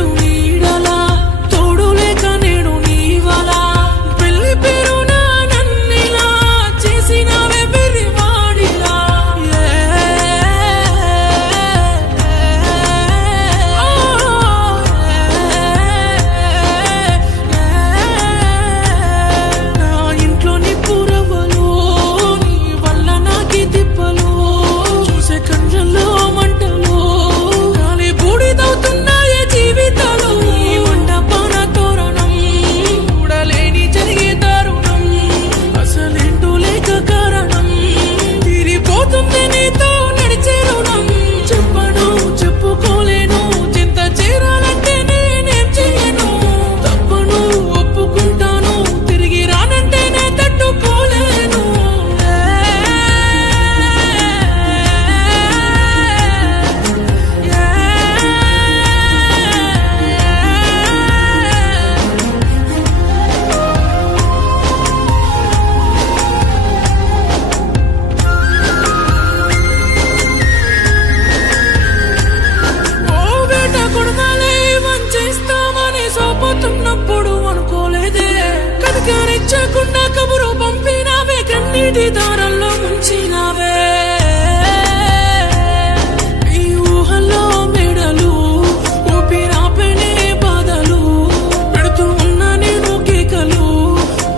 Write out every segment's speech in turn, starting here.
తోడు నీడలా తోడు లేక నేను నీవలా పెళ్లి పేరున నన్నిలా చేసినవే వెర్రివాడిలా నా ఇంట్లో నిప్పురవ్వలు నీ వల్ల నాకి తిప్పలు చూసే కండ్రల్లో మంటలు గాలి బూడిదవుతున్నాయే జీవితాలు ఈ మంటపాన తోరణం చూడలేని జరిగే దారుణం అసలేంటూ లేక కారణం తీరిపోతుంది నీతో నడిచే రుణం చెప్పను చెప్పుకోలేను చింత చేరాలంటే నేనేం చెయ్యను తప్పను ఒప్పుకుంటాను తిరిగి రానంటే నే తట్టుకోలేను ఓ వేట కొడవలే వంచేస్తామని సోపుతున్నప్పుడు అనుకోలేదే కనకరించకుండా కబురు పంపినావే కన్నీటి దారంలో ముంచినావే ఈ ఊహల్లో మెడలు ఊపిరాపనే బాధలు పెడుతూ ఉన్న నేను కేకలు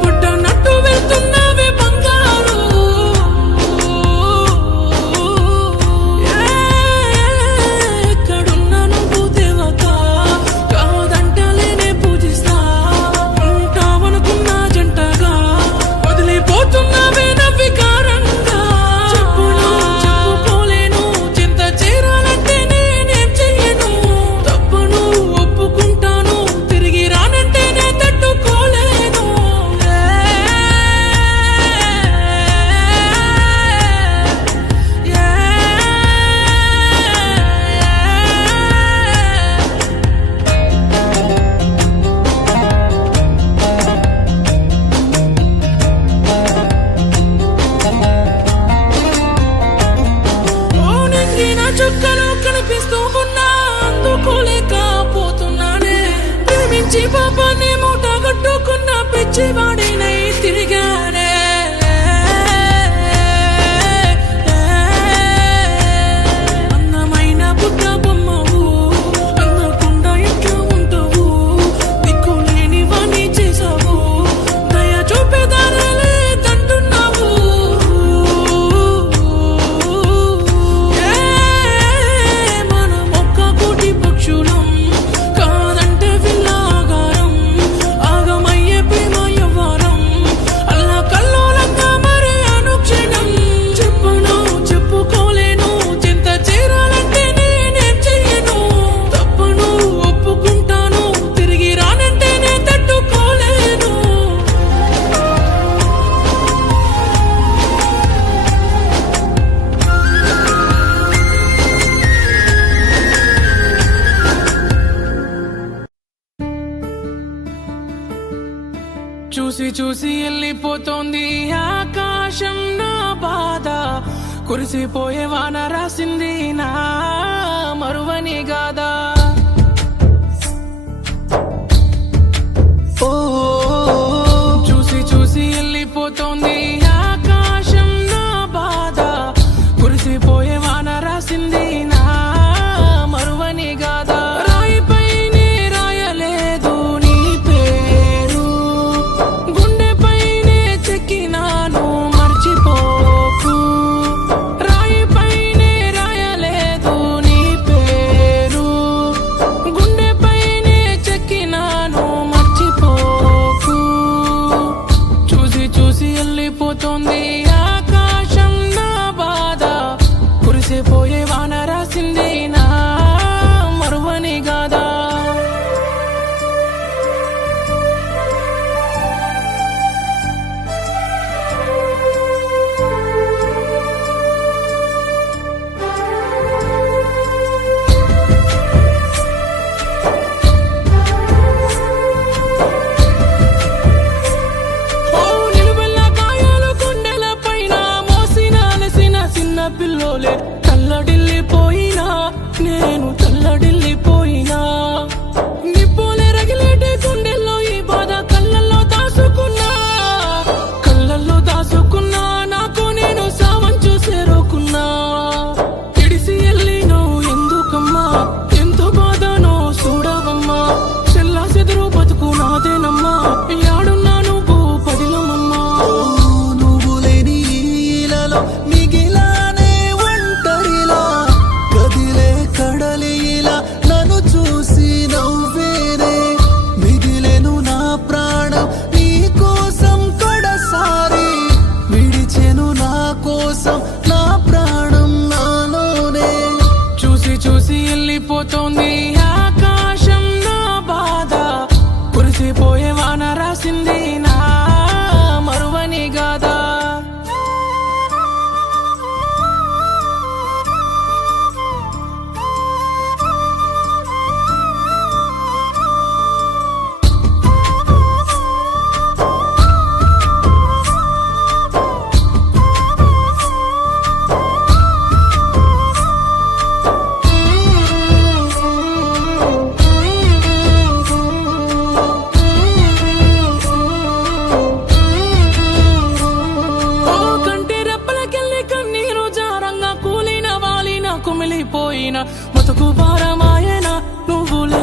పుట్టనట్టు వెళ్తున్నావే బంగారు ఎక్కడున్నా నువ్వు దేవత కాదంటలేనే పూజిస్తా ఉంటావనుకున్నా జంటగా వదిలిపోతున్నావే నవ్వికారంగా చెప్పును చెప్పుకోలేను చింత చేరాలంటే నేనేం చెయ్యను తప్పను ఒప్పుకుంటాను తిరిగి రానంటే నే తట్టుకోలేను ఓ నింగిన చుక్కలు కనిపిస్తూ ఉన్నా అందుకోలేకపోతున్నానే ప్రేమించి పాపాన్ని మూట కట్టుకున్న పిచ్చివాడినై తిరిగానే అందమైన బుట్ట బొమ్మవు అందకుండా ఎట్లా ఉంటావు దిక్కులేని వాణ్ణి చేసావు దయ చూపేదారలే తంటున్నావు మనం ఒక్క కోటి పక్షులం కాదంటే విల్లాగారం ఆగమయ్యే ప్రేమ యవ్వారం అల్లా కల్లోలంగా మరే అనుక్షణం చెప్పను చెప్పుకోలేను చింత చేరాలంటే నేనేం చెయ్యను తప్పను ఒప్పుకుంటాను తిరిగి రానంటే నే తట్టుకోలేను చూసి చూసి వెళ్ళిపోతోంది ఆకాశం నా బాధ కురిసిపోయే వాన రాసింది నా మరువని గాదా చూసి చూసి వెళ్ళిపోతోంది ఆకాశం నా బాధ కురిసిపోయే వాన రాసింది నా మరువని గాదా రాయిపైనే రాయలేదు నీ పేరు గుండెపైనే చెక్కినాను మర్చిపోకు రాయిపైనే రాయలేదు నీ పేరు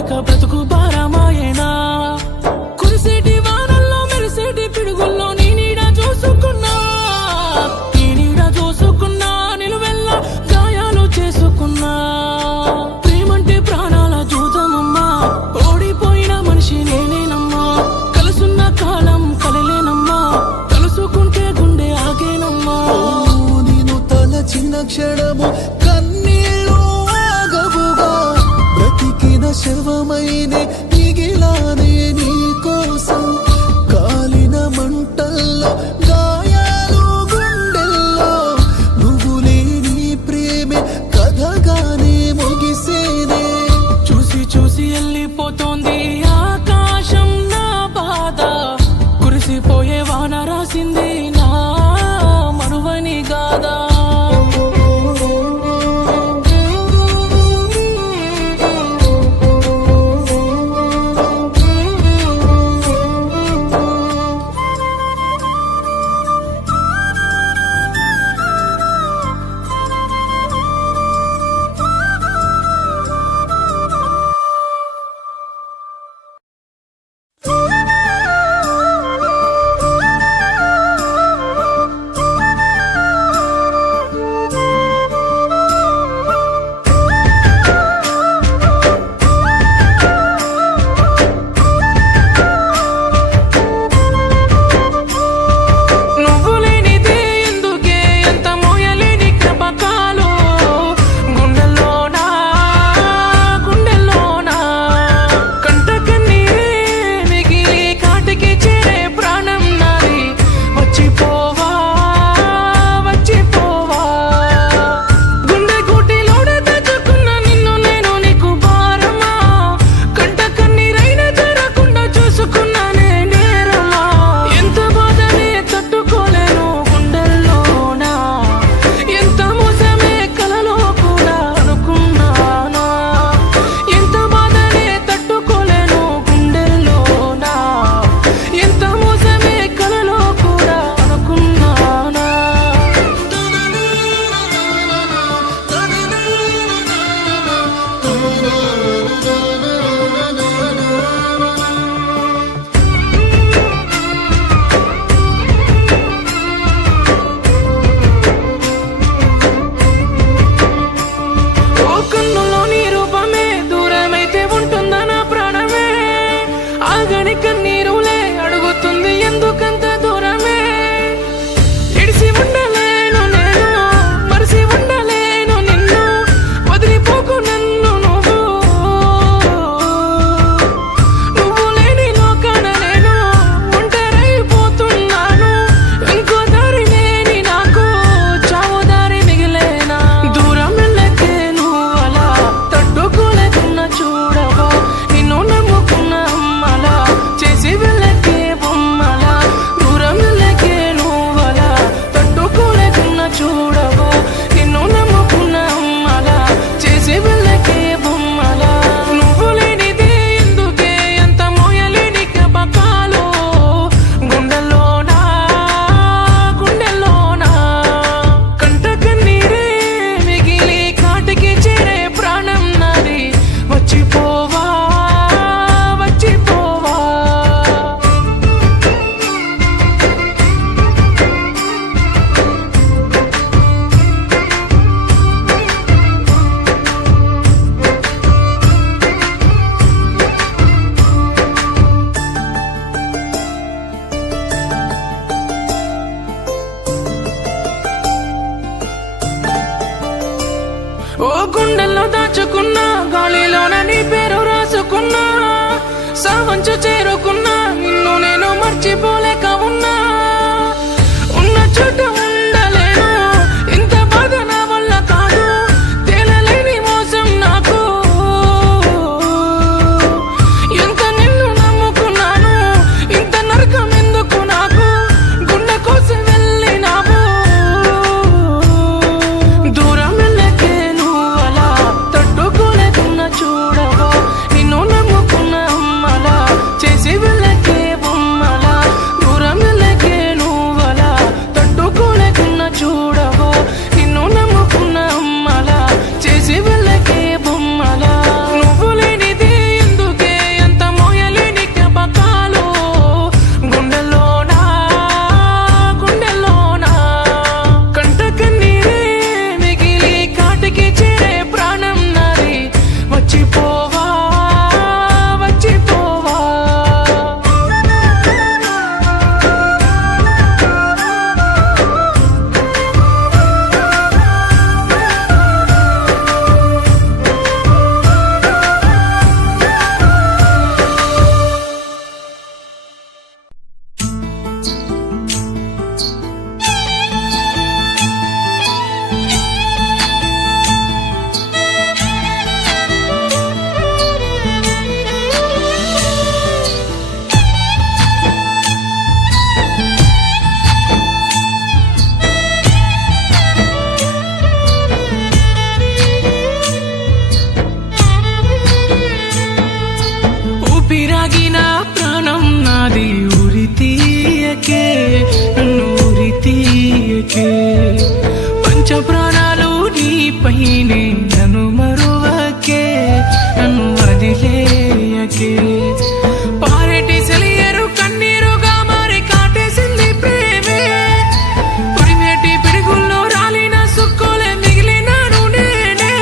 లేక బ్రతుకు భారమాయేనా కురిసేటి వానల్లో మెరిసేటి పిడుగుల్లో నీ నీడ చూసుకున్నా నీ నీడ చూసుకున్నా నిలువెల్లా గాయాలు చేసుకున్నా ప్రేమంటే ప్రాణాల జూదమమ్మా ఓడిపోయిన మనిషి నేనేనమ్మా కలుసున్న కాలం కలలేనమ్మా కలుసుకుంటే గుండె ఆగేనమ్మా నేను తలచిన క్షణము కన్నీళ్ళు ఆగవుగా బ్రతికిన శవమైనే మిగిలానే నీ కోసం కాలిన మంటల్లో గాయాలు గుండెల్లో నువ్వు లేని ప్రేమే కథగానే ముగిసేనే చూసి చూసి వెళ్ళిపోతోంది ఆకాశం నా బాధ కురిసిపోయే వాన రాసింది నా మరువని గాదా ఓ గుండెల్లో దాచుకున్నా గాలిలోన నీ పేరు రాసుకున్నా సావంచు చేరుకున్నా నిన్ను నేను మర్చిపోలేక ఉన్నా ఉన్న చోట ఉండలేను ఇంత బాధ నా వల్ల కాదు తేలలేని మోసం నాకు ఎంత నిన్ను నమ్ముకున్నాను ఇంత నరకం ఎందుకు నాకు గుండె కోసం వెళ్ళినావు దూరం వెళ్ళకే నువ్వు అలా తట్టుకోలేకున్నా చూడవా నిన్ను నమ్ముకున్న అమ్మలా చేసి ఊపిరాగిన ప్రాణం నాది ఉరి తీయకే నన్ను ఉరి తీయకే పంచ ప్రాణాలు నీపైనే నన్ను మరువకే నన్ను వదిలేయకే పారేటి సెలియరు కన్నీరుగా మరి కాటేసింది ప్రేమే పొడిమేటి పిడుగుల్లో రాలిన సుక్కులే మిగిలినాను నేనే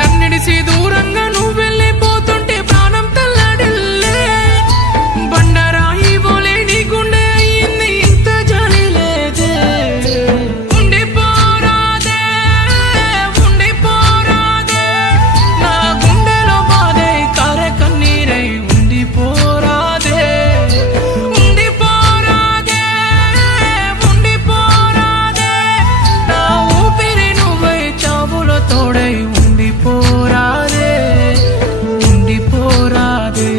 నన్నిడిసి దూరంగా నువ్వు వెళ్ళిపోతుంటే ప్రాణం తల్లడిల్లే బండరాయి బోలే నీ గుండె అయ్యింది ఇంత జాలి లేదే ఉండిపోరాదే ఉండిపోరాదే నా గుండెలో బాధే కారే కన్నీరై ఉండిపోరాదే ఉండిపోరాదే ఉండిపోరాదే నా ఊపిరి నువ్వై చావులో తోడై ఉండిపోరాదే ఉండిపోరాదే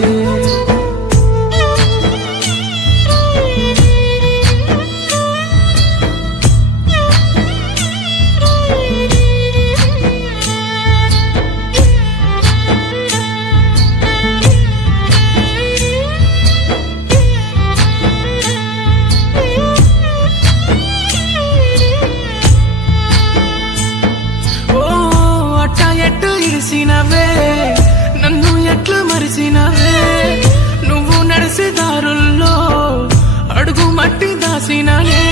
ఓ అట్ట ఎట్టు ఇరిసినవే నన్ను ఎట్లు మరిసినవే నువ్వు నడిసే దారుల్లో అడుగు మట్టి దాసిననే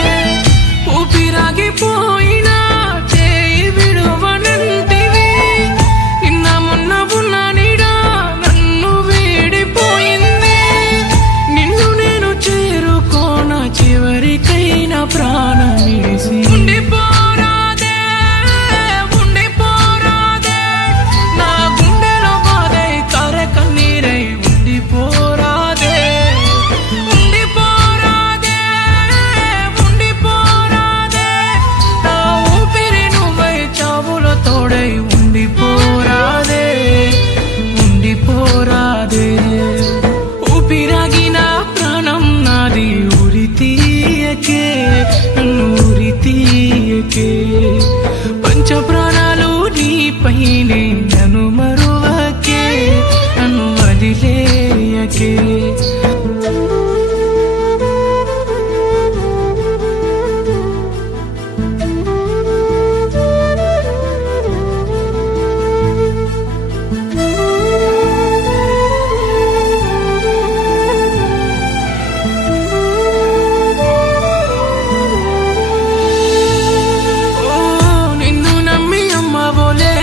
ఊపిరాగిపోయినా చేయి విడువనంటివి నిన్న మొన్న ఉన్న నీడా నన్ను వీడిపోయింది నిన్ను నేను చేరుకోన చివరికైనా ప్రాణం విడిసి ఉండిపోరాదే ఉండిపోరాదే నా గుండెలో బాధై కారే కన్నీరై ఉండిపోరాదే ఉండిపోరాదే ఉండిపోరాదే నా ఊపిరి నువ్వై చావులో తోడై ఉండిపోరాదే ఉండిపోరాదే ఊపిరాగిన ప్రాణం నాది ఉరి తీయకే నన్ను ఉరి తీయకే పంచ ప్రాణాలు నీపైనే నన్ను మరువకే నన్ను వదిలేయకే ఓ నిన్ను నమ్మి అమ్మవోలే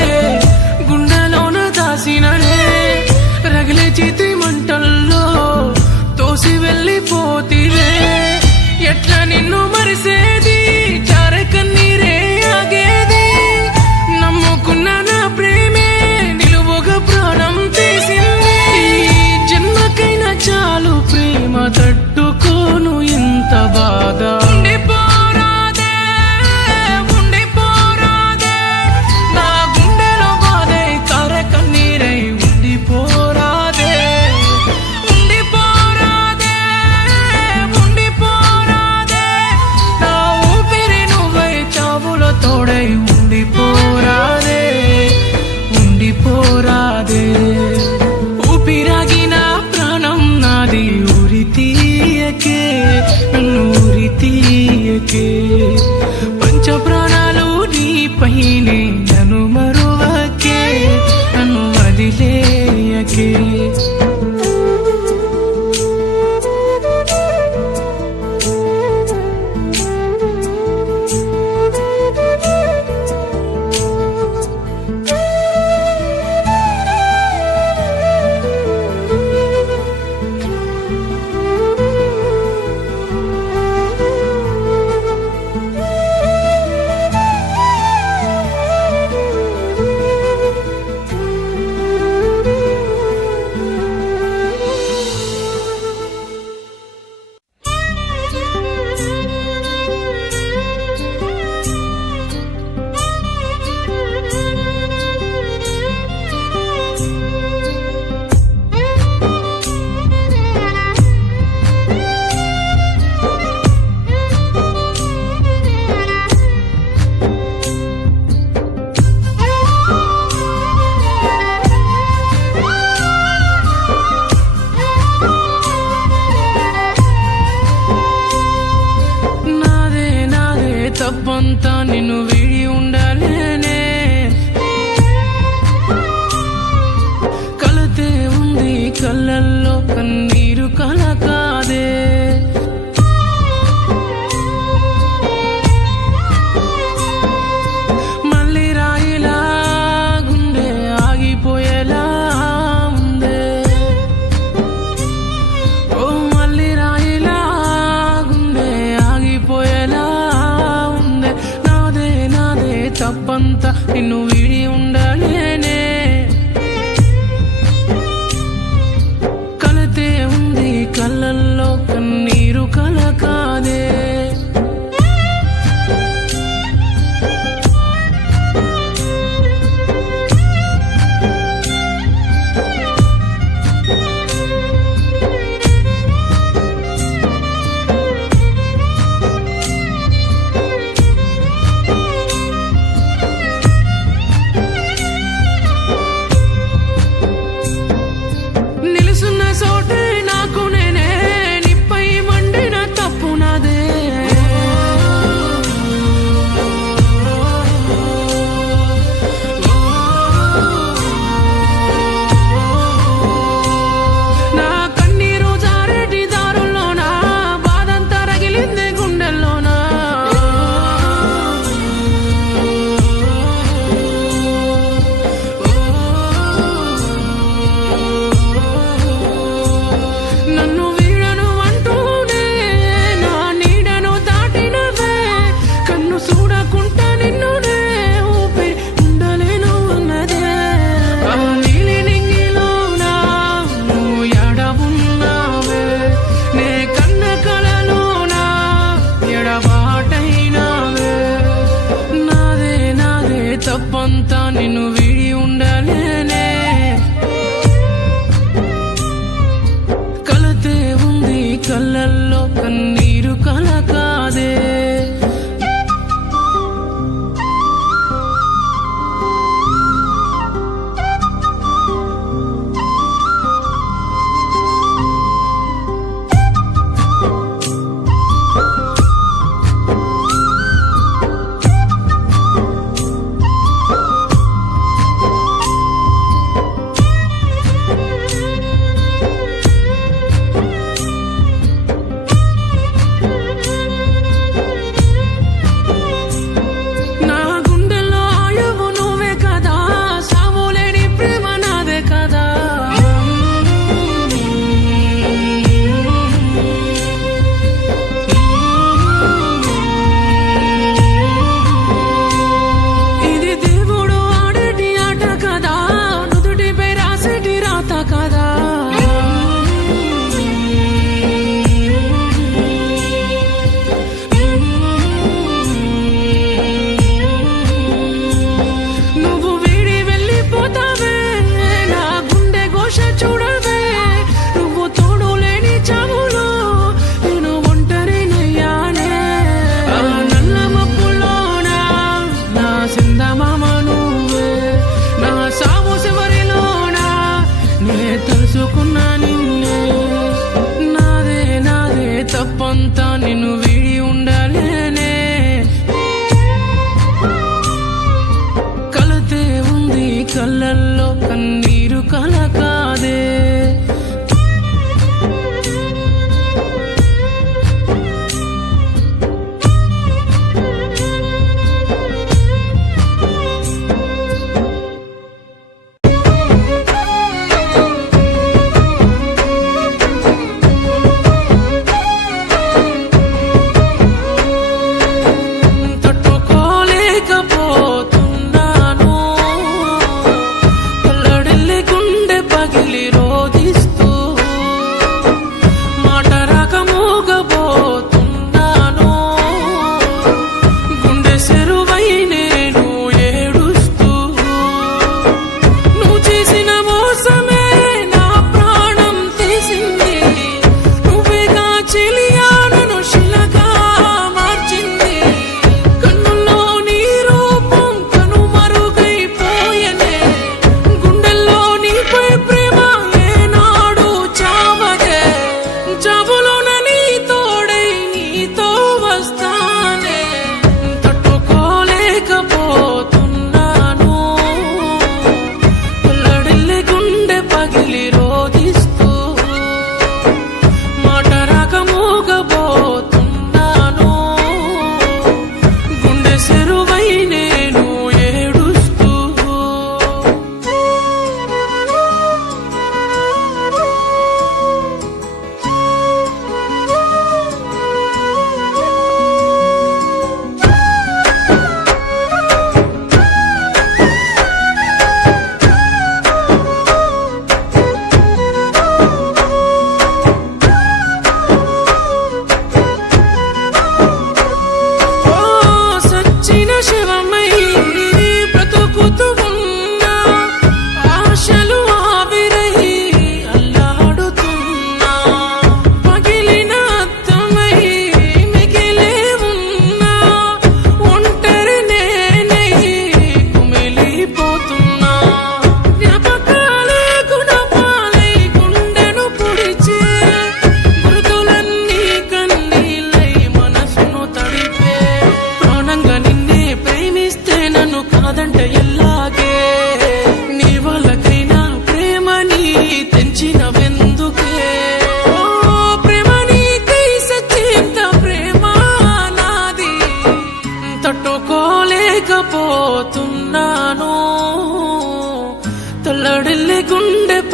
గుండెలోన దాసిననే రగిలే చేతి మంటల్లో నిన్ను వీడి ఉండలేనే. కలతే ఉంది కళ్ళల్లో కన్నీరు కల కాదే. నిలుసున్న చోటే నాకు నేనే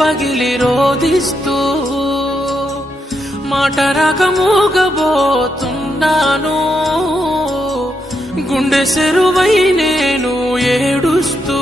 పగిలి రోదిస్తూ మాట రాక మూగబోతున్నాను, గుండె సెరువై నేను ఏడుస్తూ